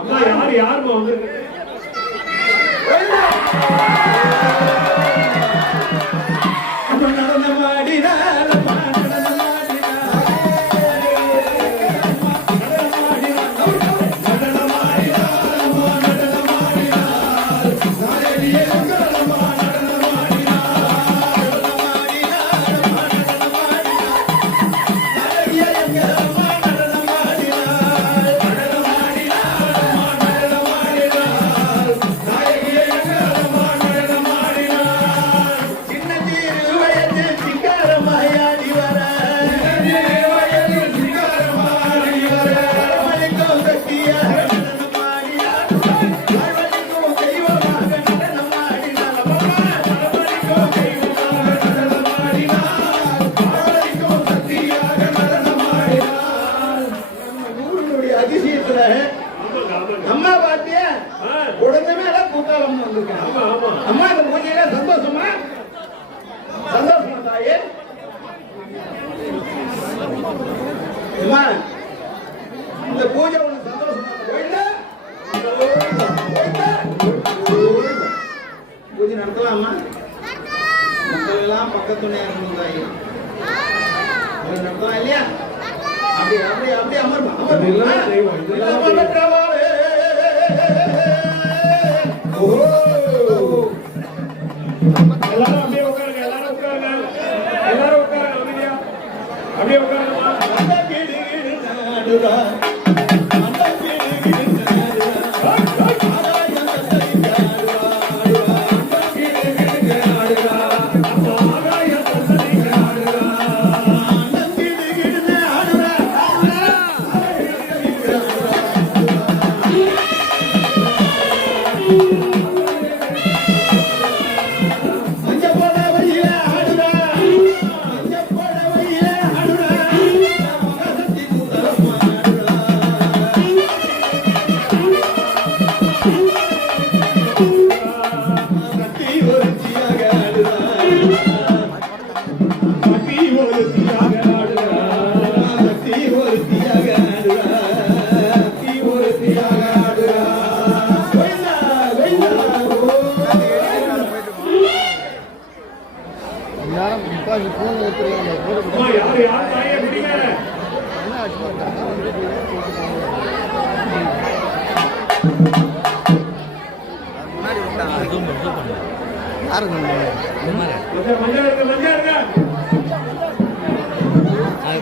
அம்மா யார் யாருமா வந்து?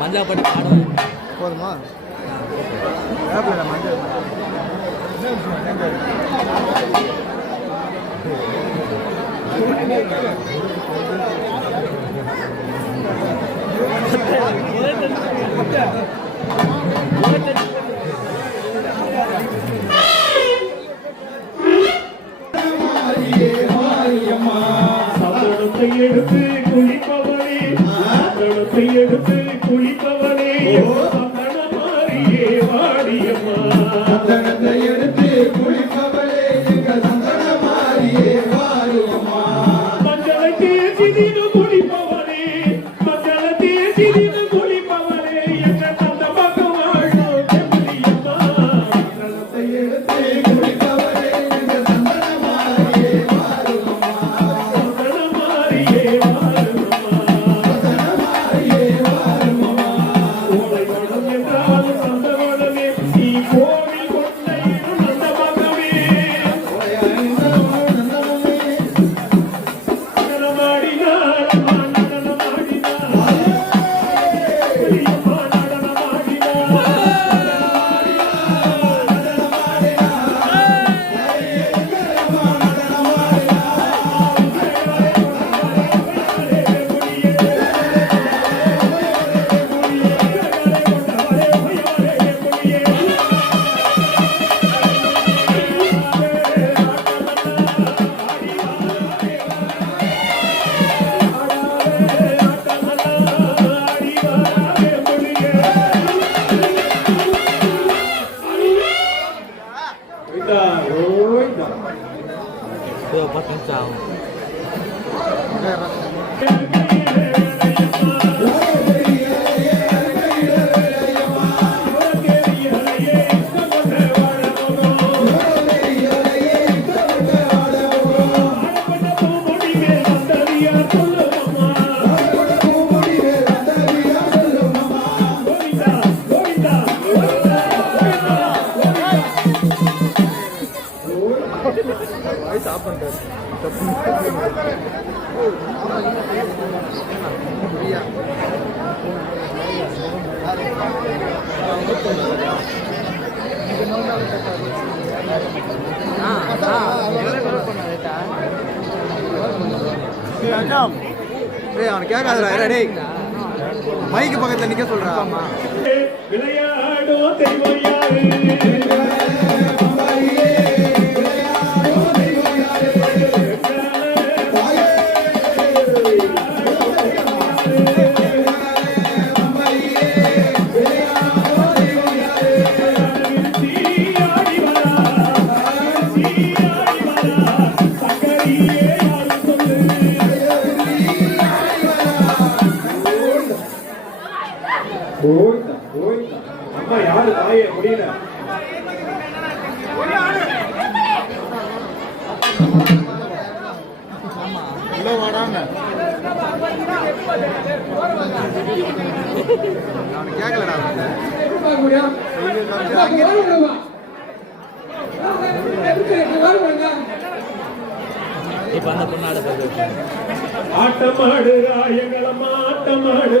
மஞ்சா பாட்டு பாடுவோம் போதுமா மஞ்சள் அவன் கேட்காதடா. மைக்கு பக்கத்தில் நிக்க சொல்றான் விளையாடுவோம் தெரியும் ஆட்டமாடு ராயங்களம் ஆட்டமாடு.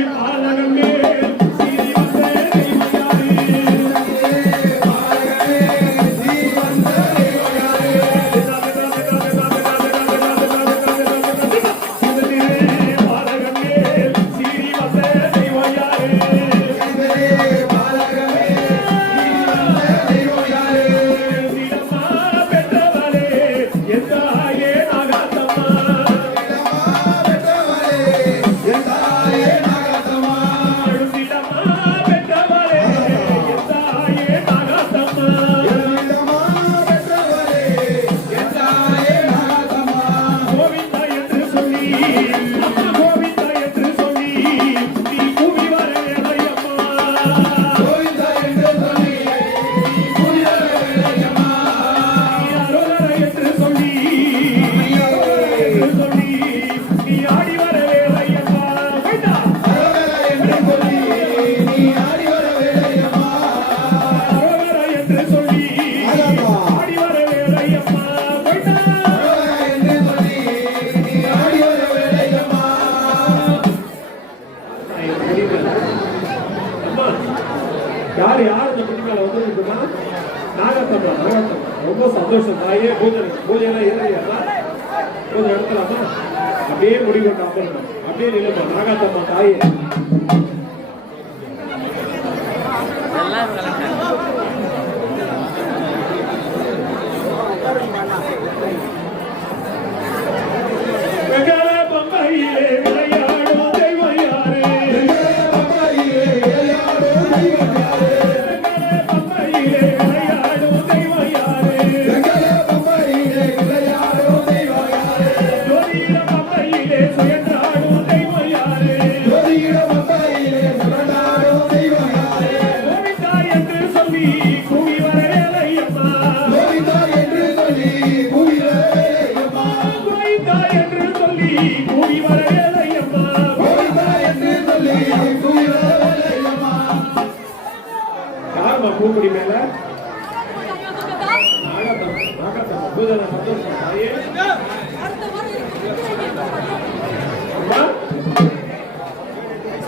ನಾಗಮ್ಮ ತಾಯಿ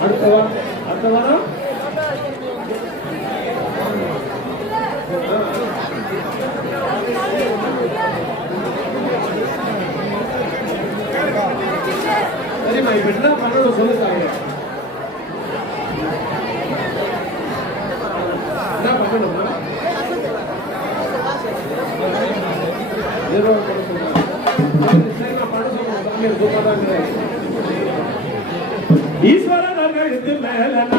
அடுத்த வாரம் சரிம்மா இப்ப என்ன பண்ணணும் சொல்லுங்க. ஈஸ்வரன் அகழ்த்து மேல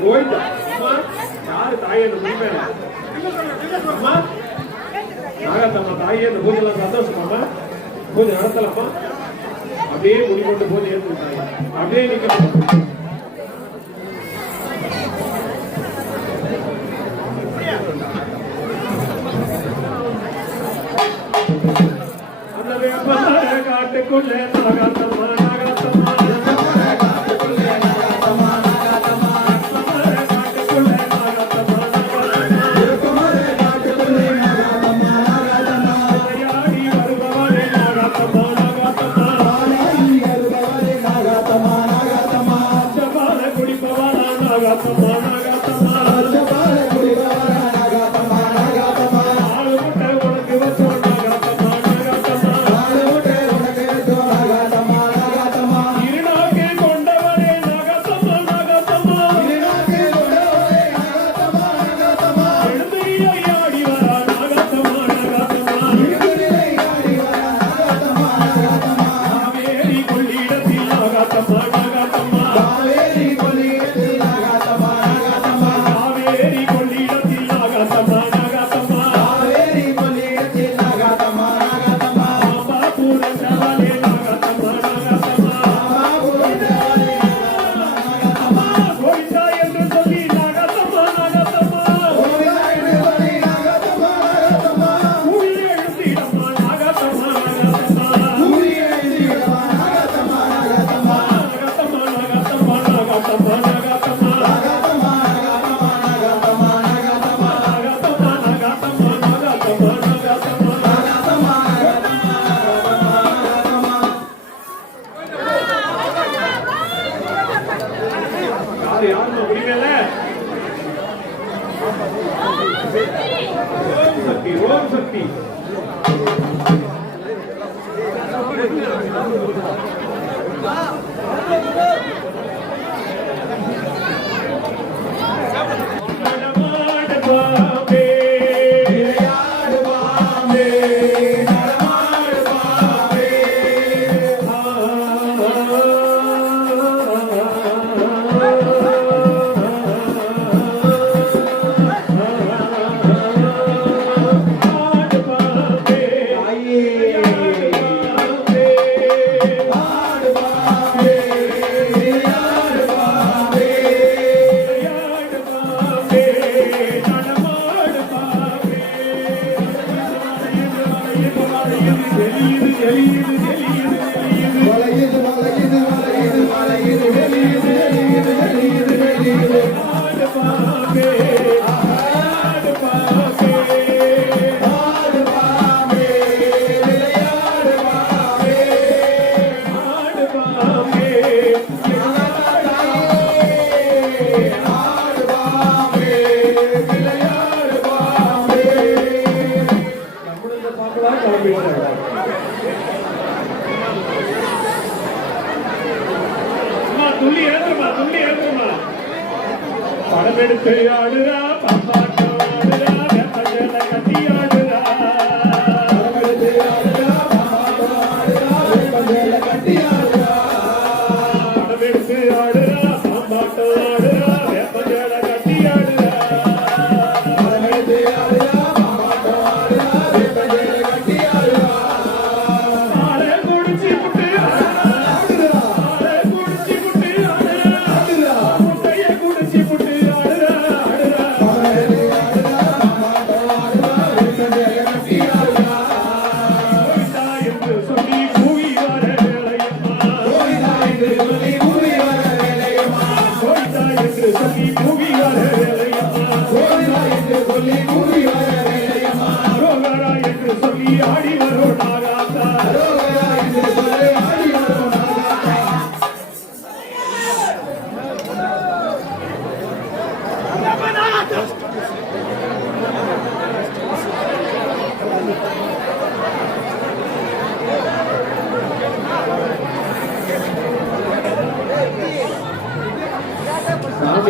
போயிட்டா அம்மா யாரு தாயே அந்த உண்மையில அம்மா நாகாத்தம்மா தாயே அந்த பூஜைலாம் சந்தோஷமாம்மா பூஜை நடத்தலாமா அப்படியே முடி போட்டு பூஜை ஏற்றுக்கிட்டாங்க. அப்படியே நிற்கணும் காட்டுக்குள்ளே happy.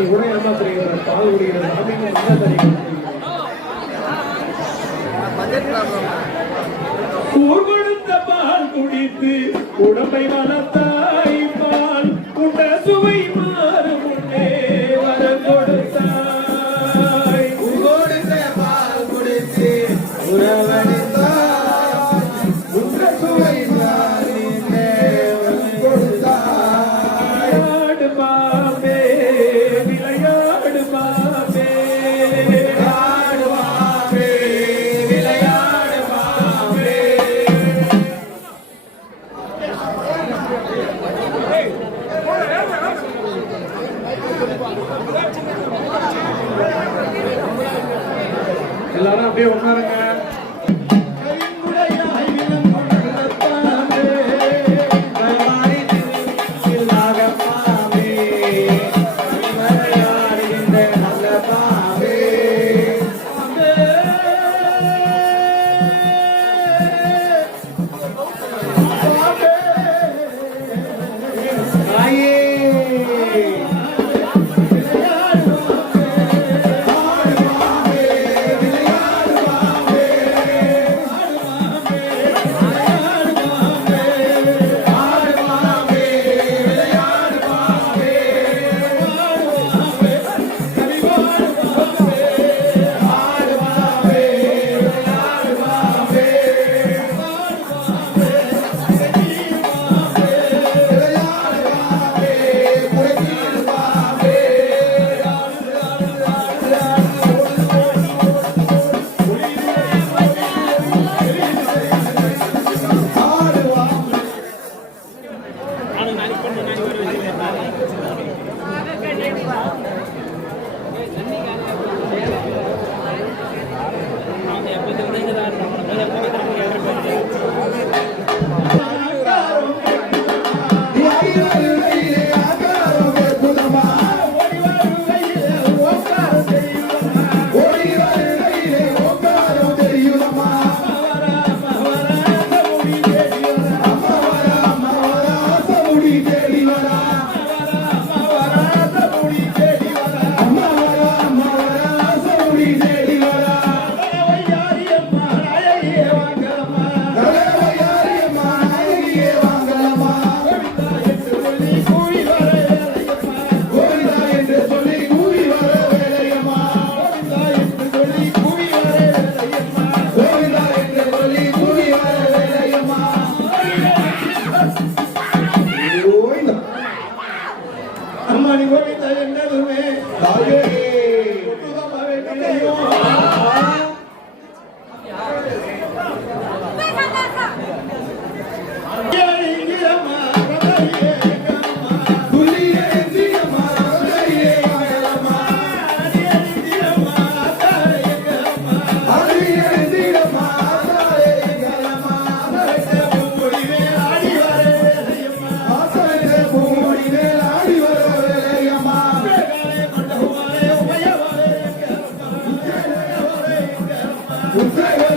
அதை கூட ஏமாத்துறீங்க பால் குடிக்கிறது அப்படின்னு நல்லா தெரியும் கொடுத்த பால் குடித்து உடம்பை வளர்த்த Elana, wir haben We'll